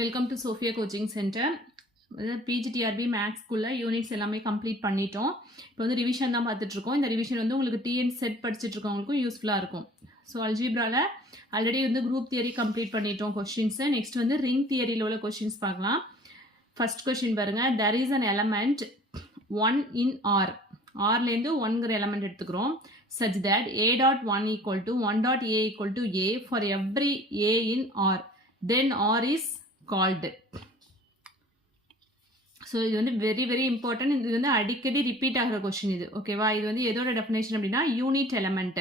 Welcome to Sophia coaching centre. PGTRB மேக்ஸ்குள்ளே units எல்லாமே complete பண்ணிட்டோம். இப்போ வந்து ரிவிஷன் தான் பார்த்துட்ருக்கோம். இந்த ரிவிஷன் வந்து உங்களுக்கு டிஎன் செட் படிச்சுட்டு இருக்கவங்களுக்கும் யூஸ்ஃபுல்லாக இருக்கும். ஸோ அல்ஜீப்ராவில் ஆல்ரெடி வந்து குரூப் தியரி கம்ப்ளீட் பண்ணிட்டோம் கொஸ்டின்ஸு. நெக்ஸ்ட் வந்து ரிங் தியரியில் உள்ள கொஸ்டின்ஸ் பார்க்கலாம். ஃபர்ஸ்ட் கொஸ்டின் பாருங்கள். there is an element 1 in R. ஆர்லேருந்து 1ங்கிற எலமெண்ட் எடுத்துக்கிறோம். such that a dot 1 equal to 1 dot a equal to a for every a in R. then R is called. So இது வந்து very very important. இது வந்து அடிக்கடி repeat ஆகிற question இது. ஓகேவா? இது வந்து எதோட டெஃபினேஷன் அப்படின்னா unit element,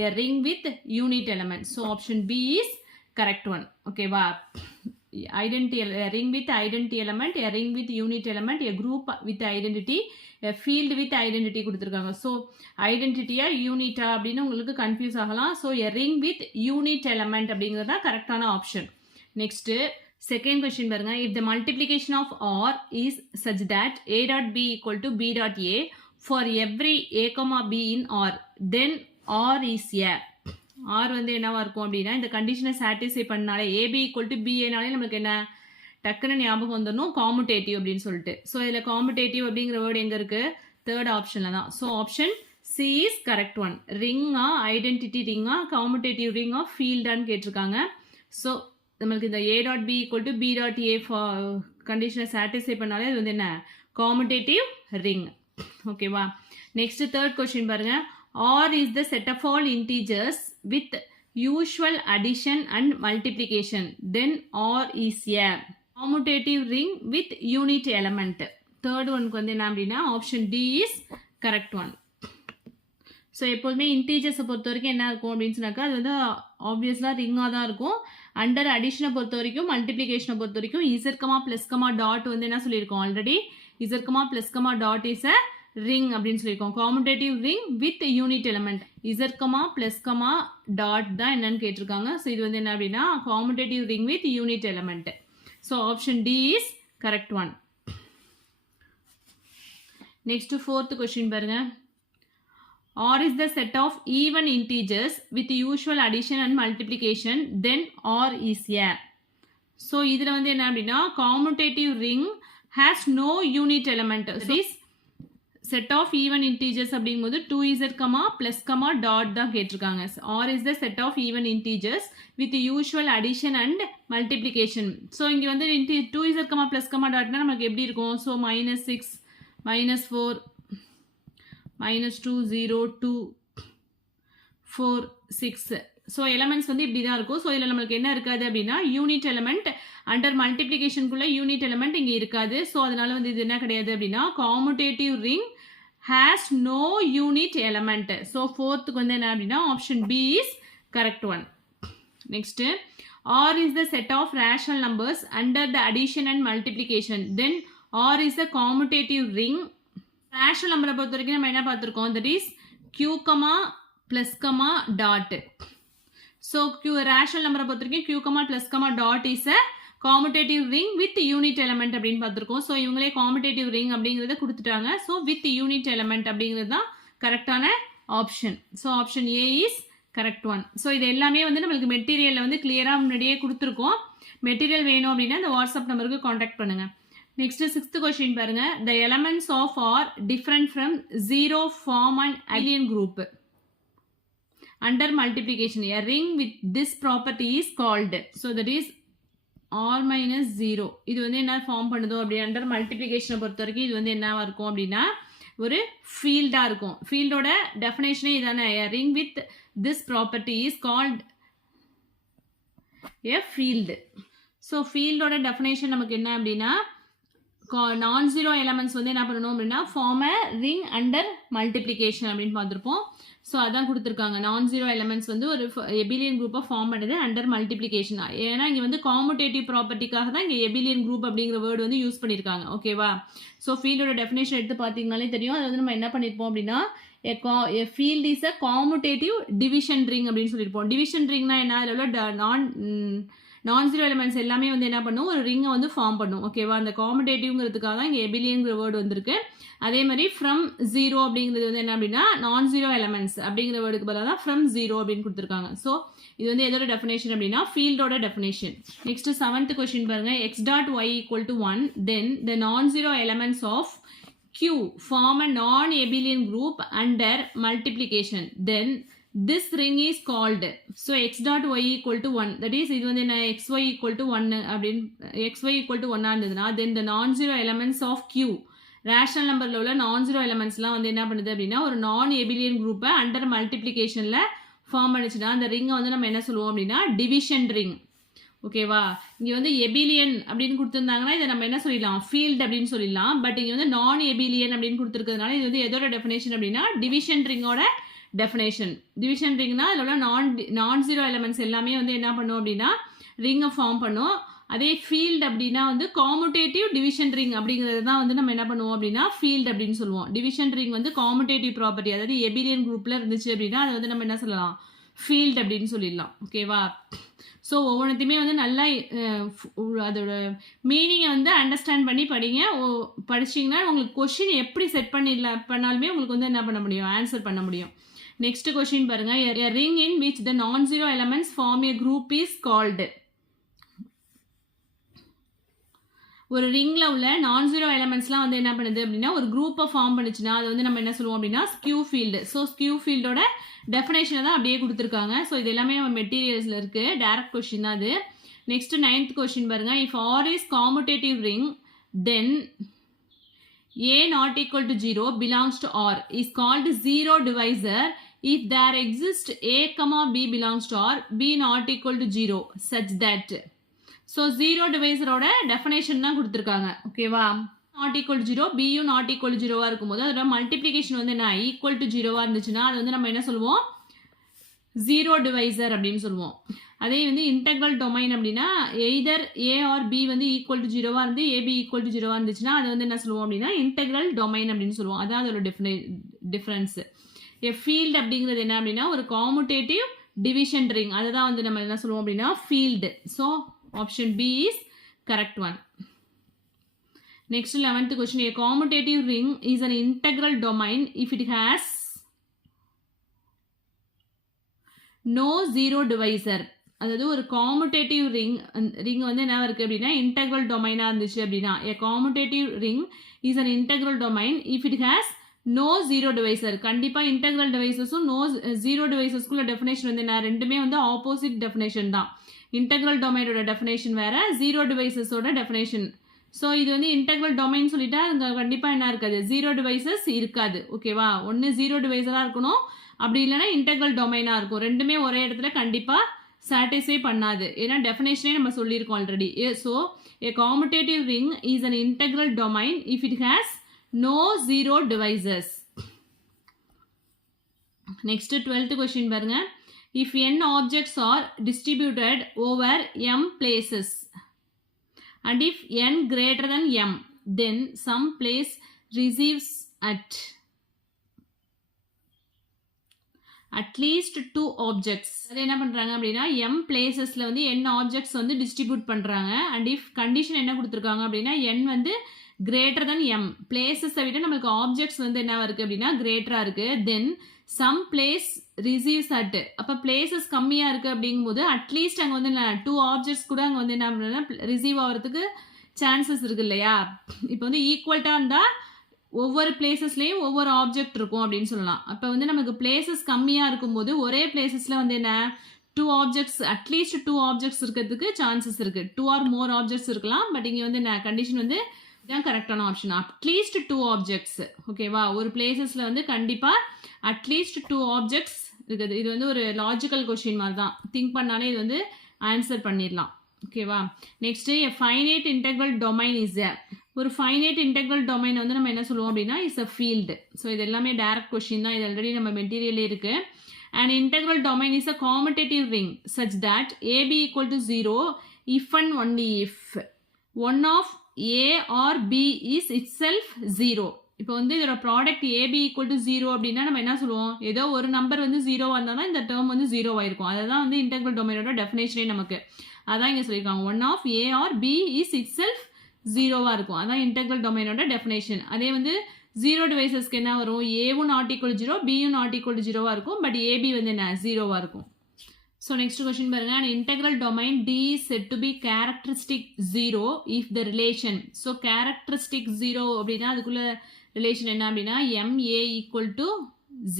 a ring with unit element. So option B is correct one. ஓகேவா? Identity ring with identity element, a ring with unit element, a group with identity, a field with identity கொடுத்துருக்காங்க. So ஐடென்டிட்டியா யூனிட்டா அப்படின்னு உங்களுக்கு confuse ஆகலாம். So a ring with unit element அப்படிங்கிறது தான் கரெக்டான ஆப்ஷன். நெக்ஸ்ட்டு செகண்ட் கொஸ்டின் பாருங்க. If the multiplication of R is such that a dot b equal to b dot a for every a comma b in R, then R is a. R வந்து என்னவா இருக்கும் அப்படின்னா இந்த கண்டிஷனை satisfy பண்ணாலே ab equal to b னாலே நமக்கு என்ன டக்குன்னு ஞாபகம் வந்துடணும், காமுடேட்டிவ் அப்படின்னு சொல்லிட்டு. ஸோ இதில் காமுடேட்டிவ் அப்படிங்கிற வேர்டு எங்கே இருக்குது? தேர்ட் ஆப்ஷனில் தான். So option C is correct one. ரிங்கா ஐடென்டிட்டி ரிங்கா காமுடேட்டிவ் ரிங்கா ஃபீல்டான்னு கேட்டிருக்காங்க. ஸோ நம்மளுக்கு இந்த a dot B equal to B dot A கண்டிஷனை சாட்டிஸ்ஃபை பண்ணாலே அது வந்து என்ன காமுடேட்டிவ் ரிங். ஓகேவா? நெக்ஸ்ட் தேர்ட் கொஸ்டின் பாருங்க. R is the set of all integers with usual addition and multiplication, then R is a commutative ring with unit element. Third ஒனுக்கு வந்து என்ன அப்படின்னா option D is correct one. So எப்போதுமே இன்டீஜர்ஸை பொறுத்த வரைக்கும் என்ன இருக்கும் அப்படின்னு சொன்னாக்கா அது வந்து ஆப்வியஸ்லாக ரிங்காக தான் இருக்கும். அண்டர் அடிஷனை பொறுத்த வரைக்கும் மல்டிப்ளிகேஷனை பொறுத்த வரைக்கும் இசர்கமா ப்ளஸ் கமா டாட் வந்து என்ன சொல்லியிருக்கோம் already, Z comma plus comma dot is a ring அப்படின்னு சொல்லியிருக்கோம். Commutative ring with unit element. Z comma plus comma dot தான் என்னன்னு கேட்டிருக்காங்க. ஸோ இது வந்து என்ன அப்படின்னா commutative ring with unit element. So option D is correct one. Next fourth question பாருங்க. R is the set of even integers with usual addition and multiplication, then R is a. So இதில் வந்து என்ன அப்படின்னா commutative ring has no unit element. This set of even integers அப்படிங்கும்போது 2z, plus, dot தான் கேட்டிருக்காங்க. R is the set of even integers with usual addition and multiplication. So இங்கே வந்து 2z, plus, dotனா நமக்கு எப்படி இருக்கும்? So -6, -4, -2, 0, 2, 4, 6. ஸோ எலமெண்ட்ஸ் வந்து இப்படி தான் இருக்கும். ஸோ இதில் நம்மளுக்கு என்ன இருக்காது அப்படின்னா யூனிட் எலமெண்ட். அண்டர் மல்டிப்ளிகேஷனுக்குள்ளே யூனிட் எலமெண்ட் இங்கே இருக்காது. ஸோ அதனால வந்து இது என்ன கிடையாது அப்படின்னா commutative ring has no unit element. So ஃபோர்த்துக்கு வந்து என்ன அப்படின்னா option B is correct one. Next R is the set of rational numbers under the addition and multiplication, then R is the commutative ring. Rational நம்பரை பொறுத்த வரைக்கும் நம்ம என்ன பார்த்துருக்கோம்? That is Q comma plus comma dot. So rational நம்பரை பொறுத்த வரைக்கும் Q comma plus comma dot is a commutative ring with unit element அப்படின்னு பார்த்துருக்கோம். ஸோ இவங்களே காமுடேட்டிவ் ரிங் அப்படிங்கிறத கொடுத்துட்டாங்க. ஸோ வித் யூனிட் எலமெண்ட் அப்படிங்கிறது தான் கரெக்டான option. So option A is correct one. So இது எல்லாமே வந்து நம்மளுக்கு மெட்டீரியலில் வந்து கிளியராக முன்னாடியே கொடுத்துருக்கோம். மெட்டீரியல் வேணும் அப்படின்னா இந்த வாட்ஸ்அப் நம்பருக்கு காண்டாக்ட் பண்ணுங்கள். நெக்ஸ்ட் சிக்ஸ்த் கொஸ்டின் பாருங்க. The elements of R different from zero form and abelian group under multiplication. A ring with this property is called. So that is R minus zero. இது வந்து என்ன form பண்ணுதோ அப்படி under மல்டிப்ளிகேஷனை பொறுத்த வரைக்கும் இது வந்து என்னவா இருக்கும் அப்படின்னா ஒரு ஃபீல்டாக இருக்கும். ஃபீல்டோட டெஃபினேஷனே இதானே. A ring with this property is called a field. So ஃபீல்டோட டெஃபினேஷன் நமக்கு என்ன அப்படின்னா நான் ஜீரோ எலமெண்ட்ஸ் வந்து என்ன பண்ணணும் அப்படின்னா form a ring under multiplication அப்படின்னு பார்த்துருப்போம். ஸோ அதான் கொடுத்துருக்காங்க. நான் ஜீரோ எலமெண்ட்ஸ் வந்து ஒரு எபிலியன் குரூப்பை ஃபார்ம் பண்ணுது அண்டர் மல்டிப்ளிகேஷன். ஏன்னா இங்கே வந்து காமுடேட்டிவ் ப்ராப்பர்ட்டிக்காக தான் இங்கே எபிலியன் குரூப் அப்படிங்கிற வேர்டு வந்து யூஸ் பண்ணியிருக்காங்க. ஓகேவா? ஸோ ஃபீல்டோட டெஃபினேஷன் எடுத்து பார்த்தீங்கனாலே தெரியும். அது வந்து நம்ம என்ன பண்ணியிருப்போம் அப்படின்னா a field is a commutative division ring அப்படின்னு சொல்லியிருப்போம். டிவிஷன் ரிங்னா என்ன? அதில் உள்ள நான் ஜீரோ எலிமெண்ட்ஸ் எல்லாமே வந்து என்ன பண்ணும், ஒரு ரிங்கை வந்து ஃபார்ம் பண்ணும். ஓகேவா, அந்த காமுடேட்டிவ்ங்கிறதுக்காக தான் இங்கே எபிலியன்கிற வேர்டு வந்திருக்கு. அதே மாதிரி ஃப்ரம் ஜீரோ அப்படிங்கிறது வந்து என்ன அப்படின்னா நான் ஜீரோ எலிமெண்ட்ஸ் அப்படிங்கிற வேர்டுக்கு பதிலாக தான் ஃப்ரம் ஜீரோ அப்படின்னு கொடுத்துருக்காங்க. ஸோ இது வந்து எதோட டெஃபினேஷன் அப்படின்னா ஃபீல்டோட டெஃபினேஷன். நெக்ஸ்ட் 7th கொஸ்டின் பாருங்க. X dot Y equal to 1 then the non zero elements of Q form a non-abelian group under multiplication. Then this ring is called. So x dot y equal to 1. That is இது வந்து என்ன xy equal to 1 அப்படின்னு xy equal to 1 இருந்ததுன்னா then the non-zero elements of Q rational நம்பரில் உள்ள நான் zero எலிமெண்ட்ஸ்லாம் வந்து என்ன பண்ணுது அப்படின்னா ஒரு நான் எபிலியன் குரூப்பை அண்டர் மல்டிப்ளிகேஷனில் ஃபார்ம் பண்ணிச்சுன்னா அந்த ரிங்கை வந்து நம்ம என்ன சொல்லுவோம் அப்படின்னா டிவிஷன் ரிங். ஓகேவா, இங்கே வந்து எபிலியன் அப்படின்னு கொடுத்துருந்தாங்கன்னா இதை நம்ம என்ன சொல்லிடலாம் ஃபீல்டு அப்படின்னு சொல்லிடலாம். பட் இங்கே வந்து நான் எபிலியன் அப்படின்னு கொடுத்துருக்கிறதுனால இது வந்து எதோட டெஃபினேஷன் அப்படின்னா டிவிஷன் ரிங்கோட டெஃபினேஷன். டிவிஷன் ரிங்னா இதோட நான் ஜீரோ எலிமெண்ட்ஸ் எல்லாமே வந்து என்ன பண்ணும் அப்படின்னா ரிங்கை ஃபார்ம் பண்ணும். அதே ஃபீல்டு அப்படின்னா வந்து காமுடேட்டிவ் டிவிஷன் ரிங் அப்படிங்கிறது தான் வந்து நம்ம என்ன பண்ணுவோம் அப்படின்னா ஃபீல்டு அப்படின்னு சொல்லுவோம். டிவிஷன் ரிங் வந்து காமுடேட்டிவ் ப்ராப்பர்ட்டி, அதாவது எபிலியன் குரூப்பில் இருந்துச்சு அப்படின்னா அதை வந்து நம்ம என்ன சொல்லலாம் ஃபீல்டு அப்படின்னு சொல்லிடலாம். ஓகேவா, ஸோ ஒவ்வொன்றுத்தையுமே வந்து நல்லா அதோட மீனிங்கை வந்து அண்டர்ஸ்டாண்ட் பண்ணி படிங்க. படிச்சிங்கன்னா உங்களுக்கு கொஷின் எப்படி செட் பண்ணாலுமே உங்களுக்கு வந்து என்ன பண்ண முடியும் ஆன்சர் பண்ண முடியும். நெக்ஸ்ட் கொஷின் பாருங்க. A ring in which the non-zero elements form a group is called. ஒரு ரிங்கில் உள்ள நான் ஜீரோ எலிமெண்ட்ஸ்லாம் வந்து என்ன பண்ணுது அப்படின்னா ஒரு குரூப்பை ஃபார்ம் பண்ணிச்சுன்னா அது வந்து நம்ம என்ன சொல்லுவோம் அப்படின்னா ஸ்கியூ ஃபீல்டு. ஸோ ஸ்கியூ ஃபீல்டோட டெஃபினேஷனை தான் அப்படியே கொடுத்துருக்காங்க. ஸோ இது எல்லாமே நம்ம மெட்டீரியல்ஸில் இருக்குது, டேரக்ட் கொஸ்டின் தான் அது. நெக்ஸ்ட் 9th கொஸ்டின் பாருங்க. If R is commutative ring then A not equal to 0 belongs to R is called zero divisor if there exists A comma B belongs to R B not equal to 0 such that. So zero டிவைசரோட definition தான் கொடுத்துருக்காங்க. ஓகேவா, not equal to 0 பியும் not equal to 0 இருக்கும்போது அதோட multiplication வந்து என்ன equal to 0 இருந்துச்சுன்னா அது வந்து நம்ம என்ன சொல்லுவோம் ஜீரோ டிவைசர் அப்படின்னு சொல்லுவோம். அதே வந்து இன்டெக்ரல் டொமைன் அப்படின்னா எய்தர் ஏ ஆர் பி வந்து ஈக்குவல் டு 0 இருந்து ஏபி ஈக்குவல் டு 0 இருந்துச்சுன்னா அது வந்து என்ன சொல்லுவோம் அப்படின்னா இன்டெக்ரல் டொமைன் அப்படின்னு சொல்லுவோம். அதான் அதோட டிஃப்ரென்ஸ். ஃபீல்டு அப்படிங்கிறது என்ன அப்படின்னா ஒரு காமுடேட்டிவ் டிவிஷன் ரிங், அதுதான் வந்து நம்ம என்ன சொல்லுவோம் அப்படின்னா field. So option B is correct one. Next 11th question. A commutative ring is an integral domain if it has no zero divisor. அதாவது ஒரு காமுடேட்டிவ் ரிங் வந்து என்ன இருக்குது அப்படின்னா இன்டெக்ரல் டொமைனாக இருந்துச்சு அப்படின்னா a commutative ring is an integral domain if it has no zero divisor. கண்டிப்பாக இன்டெக்ரல் டிவைசஸும் நோ ஜீரோ டிவைசஸ்க்குள்ள டெஃபினேஷன் வந்து என்ன ரெண்டுமே வந்து ஆப்போசிட் டெஃபினேஷன் தான். இன்டெக்ரல் டொமைனோட டெஃபினேஷன் வேறு, ஜீரோ டிவைசஸோட டெஃபினேஷன். ஸோ இது வந்து இன்டெக்ரல் டொமைன் சொல்லிட்டா அங்கே கண்டிப்பாக என்ன இருக்காது ஜீரோ டிவைசஸ் இருக்காது. ஓகேவா, ஒன்று ஜீரோ டிவைசராக இருக்கணும், அப்படி இல்லைன்னா இன்டெக்ரல் டொமைனாக இருக்கும். ரெண்டுமே ஒரே இடத்துல கண்டிப்பாக சாட்டிஸ்ஃபை பண்ணாது. ஏன்னா டெஃபினேஷனே நம்ம சொல்லியிருக்கோம் already. So a commutative ring is an integral domain if it has no zero divisors. Next 12th question பாருங்க. If n objects are distributed over m places and if n greater than m then some place receives at least 2 objects. அது என்ன பண்ணுறாங்க அப்படின்னா m பிளேசஸில் வந்து n objects வந்து distribute பண்ணுறாங்க. And if condition என்ன கொடுத்துருக்காங்க அப்படின்னா n வந்து கிரேட்டர் தென் m பிளேசஸை விட நம்மளுக்கு ஆப்ஜெக்ட்ஸ் வந்து என்ன இருக்குது அப்படின்னா கிரேட்டராக இருக்குது. Then some place receives at. அப்போ பிளேசஸ் கம்மியாக இருக்குது அப்படிங்கும்போது அட்லீஸ்ட் அங்கே வந்து 2 ஆப்ஜெக்ட்ஸ் கூட அங்கே வந்து என்ன பண்ணுறதுனா ரிசீவ் ஆகிறதுக்கு சான்சஸ் இருக்குது இல்லையா. இப்போ வந்து ஈக்குவல்ட்டாக இருந்தால் ஒவ்வொரு பிளேசஸ்லேயும் ஒவ்வொரு ஆப்ஜெக்ட் இருக்கும் அப்படின்னு சொல்லலாம். அப்போ வந்து நமக்கு பிளேசஸ் கம்மியாக இருக்கும்போது ஒரே பிளேசஸில் வந்து என்ன 2 ஆப்ஜெக்ட்ஸ் அட்லீஸ்ட் 2 ஆப்ஜெக்ட்ஸ் இருக்கிறதுக்கு சான்சஸ் இருக்குது. 2 ஆர் மோர் ஆப்ஜெக்ட்ஸ் இருக்கலாம். பட் இங்கே வந்து கண்டிஷன் வந்து இதுதான் கரெக்டான ஆப்ஷன். At least 2 objects. ஓகேவா, ஒரு பிளேசஸில் வந்து கண்டிப்பாக அட்லீஸ்ட் 2 ஆப்ஜெக்ட்ஸ் இருக்குது. இது வந்து ஒரு லாஜிக்கல் கொஸ்டின் மாதிரி தான், திங்க் பண்ணாலே இது வந்து ஆன்சர் பண்ணிடலாம். ஓகேவா, next a finite integral domain is ஒரு ஃபைனைட் இன்டெக்ரல் டொமைன் வந்து நம்ம என்ன சொல்லுவோம் அப்படின்னா இஸ் அ ஃபீல்டு. ஸோ இது எல்லாமே டேரக்ட் கொஸ்டின் தான், இது ஆல்ரெடி நம்ம மெட்டீரியலே இருக்கு. An integral domain is a commutative ring such that AB equal to 0 if and only if one of A or B is itself 0. இப்போ வந்து இதோட ப்ராடக்ட் ஏபி ஈக்குவல் டு 0 அப்படின்னா நம்ம என்ன சொல்லுவோம், ஏதோ ஒரு நம்பர் வந்து 0 வந்தாலும் இந்த டேர்ம் வந்து 0 ஆயிருக்கும். அதுதான் வந்து இன்டெக்ரல் டொமைனோட டெஃபினேஷனே நமக்கு. அதான் இங்கே சொல்லியிருக்காங்க, one of A or B is itself 0வா இருக்கும். அதான் இன்டெக்ரல் டொமைனோட டெஃபினேஷன். அதே வந்து 0 டிவைசஸ்க்கு என்ன வரும், ஏவும் நாட் ஈக்குவல் 0, பியும் நாட் ஈக்குவல் 0வா இருக்கும். பட் ஏபி வந்து என்ன 0வா இருக்கும். So next question பாருங்க, an integral domain D is said to be characteristic 0 if the relation. So characteristic 0 அப்படின்னா அதுக்குள்ள ரிலேஷன் என்ன அப்படின்னா MA equal to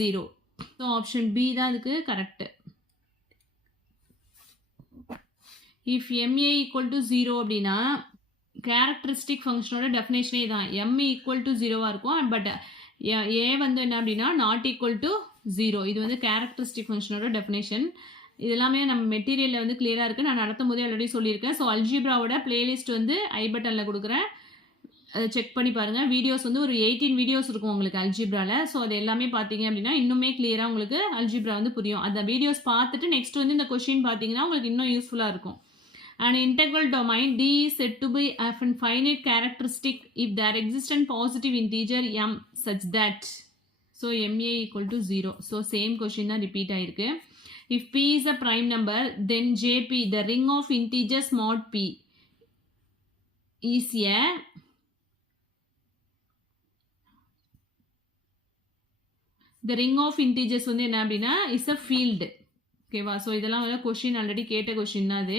0. So option B தான் அதுக்கு correct. If MA equal to 0 அப்படின்னா கேரக்டரிஸ்டிக் ஃபங்க்ஷனோட டெஃபினேஷனே தான் M equal to 0வா இருக்கும். பட் A வந்து என்ன அப்படின்னா நாட் ஈக்குவல் டு 0. இது வந்து கேரக்டரிஸ்டிக் ஃபங்க்ஷனோட டெஃபினேஷன். இது எல்லாமே நம்ம மெட்டீரியலில் வந்து கிளியராக இருக்குது. நான் நடத்தும் போதே ஆல்ரெடி சொல்லியிருக்கேன். ஸோ அல்ஜிப்ராவோட பிளேலிஸ்ட் வந்து ஐ பட்டனில் கொடுக்குறேன், அதை செக் பண்ணி பாருங்கள். வீடியோஸ் வந்து ஒரு 18 வீடியோஸ் இருக்கும் உங்களுக்கு அல்ஜிப்ராவில். ஸோ அது எல்லாமே பார்த்தீங்க அப்படின்னா இன்னுமே கிளியராக உங்களுக்கு அல்ஜிப்ரா வந்து புரியும். அந்த வீடியோஸ் பார்த்துட்டு நெக்ஸ்ட் வந்து இந்த கொஸ்டின் பார்த்தீங்கன்னா உங்களுக்கு இன்னும் யூஸ்ஃபுல்லாக இருக்கும். An integral domain D is said to be of a finite characteristic if there exists a positive integer m such that. So MA equal to 0. So same question தான் repeat ஆயிருக்கு. If P is a prime number, then JP, the ring of integers mod P, is a the ring of integers வந்து என்ன அப்படின்னா is a field. ஓகேவா? So இதெல்லாம் வந்து question already கேட்ட question தான் அது.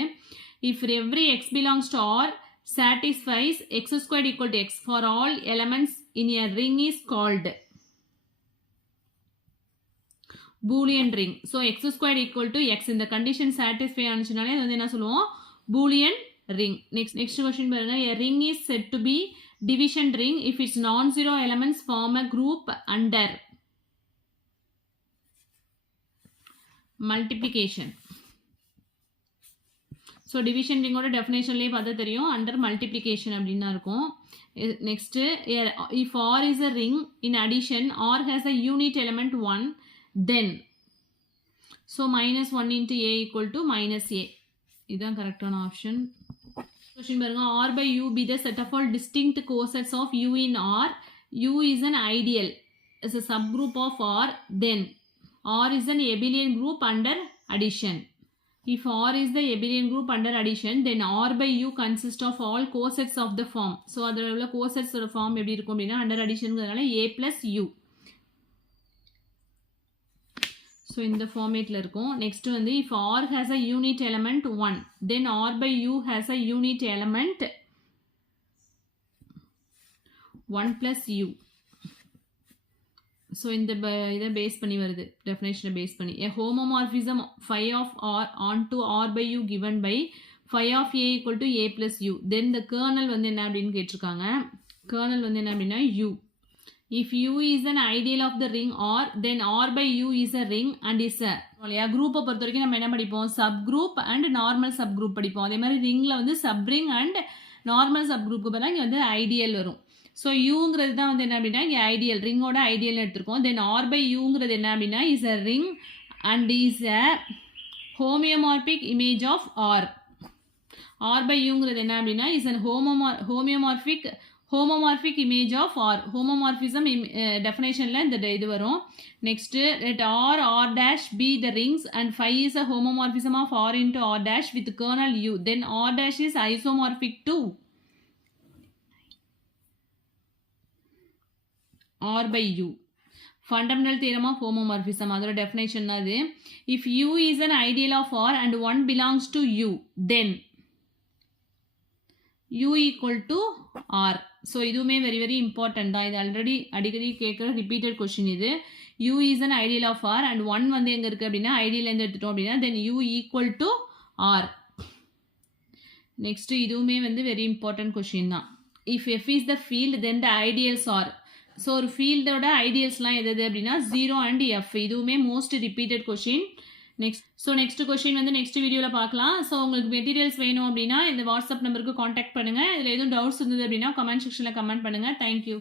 If every x belongs to R satisfies x squared equal to x for all elements in a ring is called Boolean ring. So x squared equal to x இந்த condition satisfy ஆனிச்சுனாலே அது வந்து என்ன சொல்லுவோம், Boolean ring. Next question பாருங்க, a ring is said to be division ring if its non-zero elements form a group under multiplication. So division ரிங்கோட டெஃபினேஷன்லேயே பார்த்தா தெரியும், அண்டர் மல்டிப்ளிகேஷன் அப்படின்னு தான் இருக்கும். Next, if R is a ring in addition R has a unit element 1 then so -1 into a equal to -a. இதுதான் கரெக்டான option. Question பாருங்க, R by U be the set of all distinct cosets of U in R. U is an ideal is a subgroup of R, then R is an எபிலியன் group under addition. If R is the abelian group under addition, then R by U consists of all cosets of the form. So அதில் உள்ள cosets of form எப்படி இருக்கும் அப்படின்னா under addition A plus U. So இந்த formatல இருக்கும். Next வந்து if R has a unit element 1, then R by U has a unit element 1 plus U. So இந்த இதை பேஸ் பண்ணி வருது, டெஃபினேஷனை பேஸ் பண்ணி. A homomorphism phi of R onto R by U given by phi of A equal to A plus U. Then the kernel வந்து என்ன அப்படின்னு கேட்டிருக்காங்க. kernel வந்து என்ன அப்படின்னா U. If U is an ideal of the ring R, then R by U is a ring and is a குரூப்பை பொறுத்த வரைக்கும் நம்ம என்ன படிப்போம், sub group and normal sub group படிப்போம். அதே மாதிரி ரிங்கில் வந்து sub ring and normal sub குரூப்புக்கு பதிலாக இங்கே வந்து ஐடியல் வரும். ஸோ யூங்கிறது தான் வந்து என்ன அப்படின்னா இங்கே ஐடியல், ரிங்கோட ஐடியல்னு எடுத்திருக்கோம். தென் ஆர் பை யூங்கிறது என்ன அப்படின்னா is a ring and is a homeomorphic image of R. R by யூங்கிறது என்ன அப்படின்னா is an homomorphic image of R. Homomorphism டெஃபினேஷனில் இந்த இது வரும். Next let R dash be the rings and phi is a homomorphism of R into R dash with kernel U. Then R dash is isomorphic to R by U. Fundamental theorem of homomorphism, அதோட definition அது. If U is an ideal of R and 1 belongs to U, then U equal to R. So இதுவுமே very very important தான். இது already அடிக்கடி கேட்குற repeated question இது. U is an ideal of R and 1 வந்து எங்கே இருக்குது அப்படின்னா ஐடியல்லேருந்து எடுத்துட்டோம் அப்படின்னா then U equal to R. Next இதுவுமே வந்து very important question தான். If F is the field then the ideals are. So ஒரு ஃபீல்டோட ஐடியல்ஸ்லாம் எது அப்படின்னா 0 அண்ட் எஃப். இதுவுமே most repeated question. Next question வந்து நெக்ஸ்ட் வீடியோவில் பார்க்கலாம். ஸோ உங்களுக்கு மெட்டீரியல்ஸ் வேணும் அப்படின்னா இந்த வாட்ஸ்அப் நம்பருக்கு காண்டாக்ட் பண்ணுங்கள். இதில் எதுவும் டவுட்ஸ் இருந்தது அப்படின்னா கமெண்ட் செக்ஷனில் கமெண்ட் பண்ணுங்கள். தேங்க்யூ.